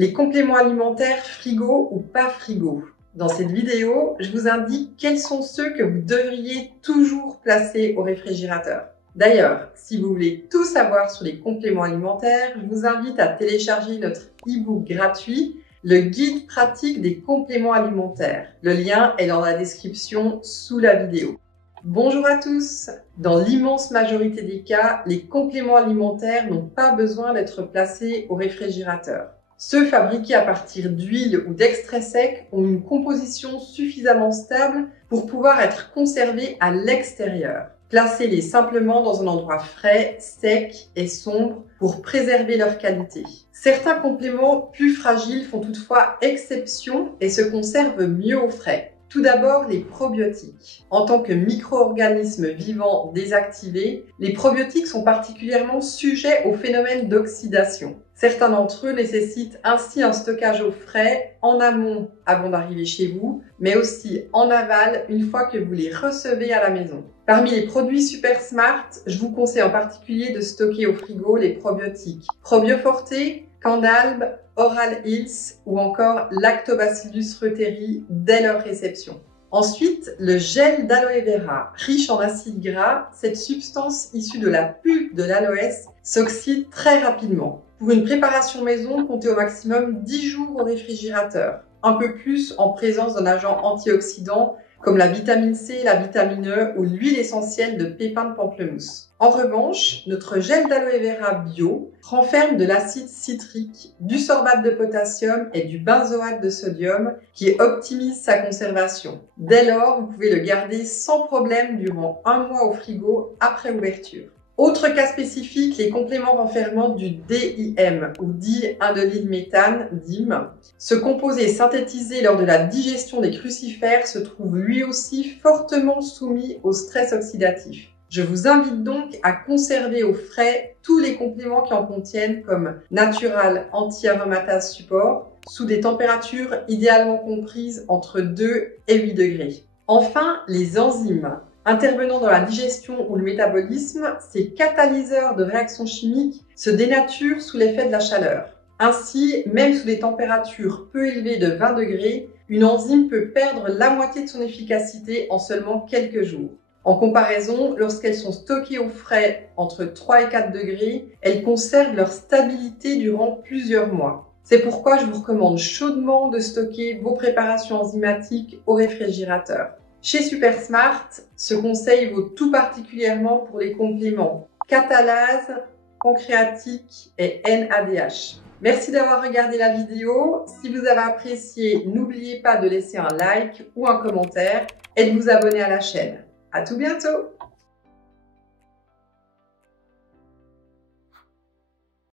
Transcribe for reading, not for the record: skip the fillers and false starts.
Les compléments alimentaires frigo ou pas frigo. Dans cette vidéo, je vous indique quels sont ceux que vous devriez toujours placer au réfrigérateur. D'ailleurs, si vous voulez tout savoir sur les compléments alimentaires, je vous invite à télécharger notre e-book gratuit, le guide pratique des compléments alimentaires. Le lien est dans la description sous la vidéo. Bonjour à tous! Dans l'immense majorité des cas, les compléments alimentaires n'ont pas besoin d'être placés au réfrigérateur. Ceux fabriqués à partir d'huile ou d'extraits secs ont une composition suffisamment stable pour pouvoir être conservés à l'extérieur. Placez-les simplement dans un endroit frais, sec et sombre pour préserver leur qualité. Certains compléments plus fragiles font toutefois exception et se conservent mieux au frais. Tout d'abord, les probiotiques. En tant que micro-organismes vivants désactivés, les probiotiques sont particulièrement sujets au phénomène d'oxydation. Certains d'entre eux nécessitent ainsi un stockage au frais en amont avant d'arriver chez vous, mais aussi en aval une fois que vous les recevez à la maison. Parmi les produits Super Smart, je vous conseille en particulier de stocker au frigo les probiotiques Probioforte, Candalb, Oral Health ou encore Lactobacillus reuteri dès leur réception. Ensuite, le gel d'aloe vera, riche en acides gras, cette substance issue de la pulpe de l'aloès s'oxyde très rapidement. Pour une préparation maison, comptez au maximum 10 jours au réfrigérateur, un peu plus en présence d'un agent antioxydant comme la vitamine C, la vitamine E ou l'huile essentielle de pépins de pamplemousse. En revanche, notre gel d'aloe vera bio renferme de l'acide citrique, du sorbate de potassium et du benzoate de sodium qui optimise sa conservation. Dès lors, vous pouvez le garder sans problème durant 1 mois au frigo après ouverture. Autre cas spécifique, les compléments renfermant du DIM ou di-indolylméthane, DIM. Ce composé synthétisé lors de la digestion des crucifères se trouve lui aussi fortement soumis au stress oxydatif. Je vous invite donc à conserver au frais tous les compléments qui en contiennent comme Natural Anti-Aromatase Support sous des températures idéalement comprises entre 2 et 8 degrés. Enfin, les enzymes. Intervenant dans la digestion ou le métabolisme, ces catalyseurs de réactions chimiques se dénaturent sous l'effet de la chaleur. Ainsi, même sous des températures peu élevées de 20 degrés, une enzyme peut perdre la moitié de son efficacité en seulement quelques jours. En comparaison, lorsqu'elles sont stockées au frais entre 3 et 4 degrés, elles conservent leur stabilité durant plusieurs mois. C'est pourquoi je vous recommande chaudement de stocker vos préparations enzymatiques au réfrigérateur. Chez Super Smart, ce conseil vaut tout particulièrement pour les compléments catalase, pancréatique et NADH. Merci d'avoir regardé la vidéo. Si vous avez apprécié, n'oubliez pas de laisser un like ou un commentaire et de vous abonner à la chaîne. À tout bientôt!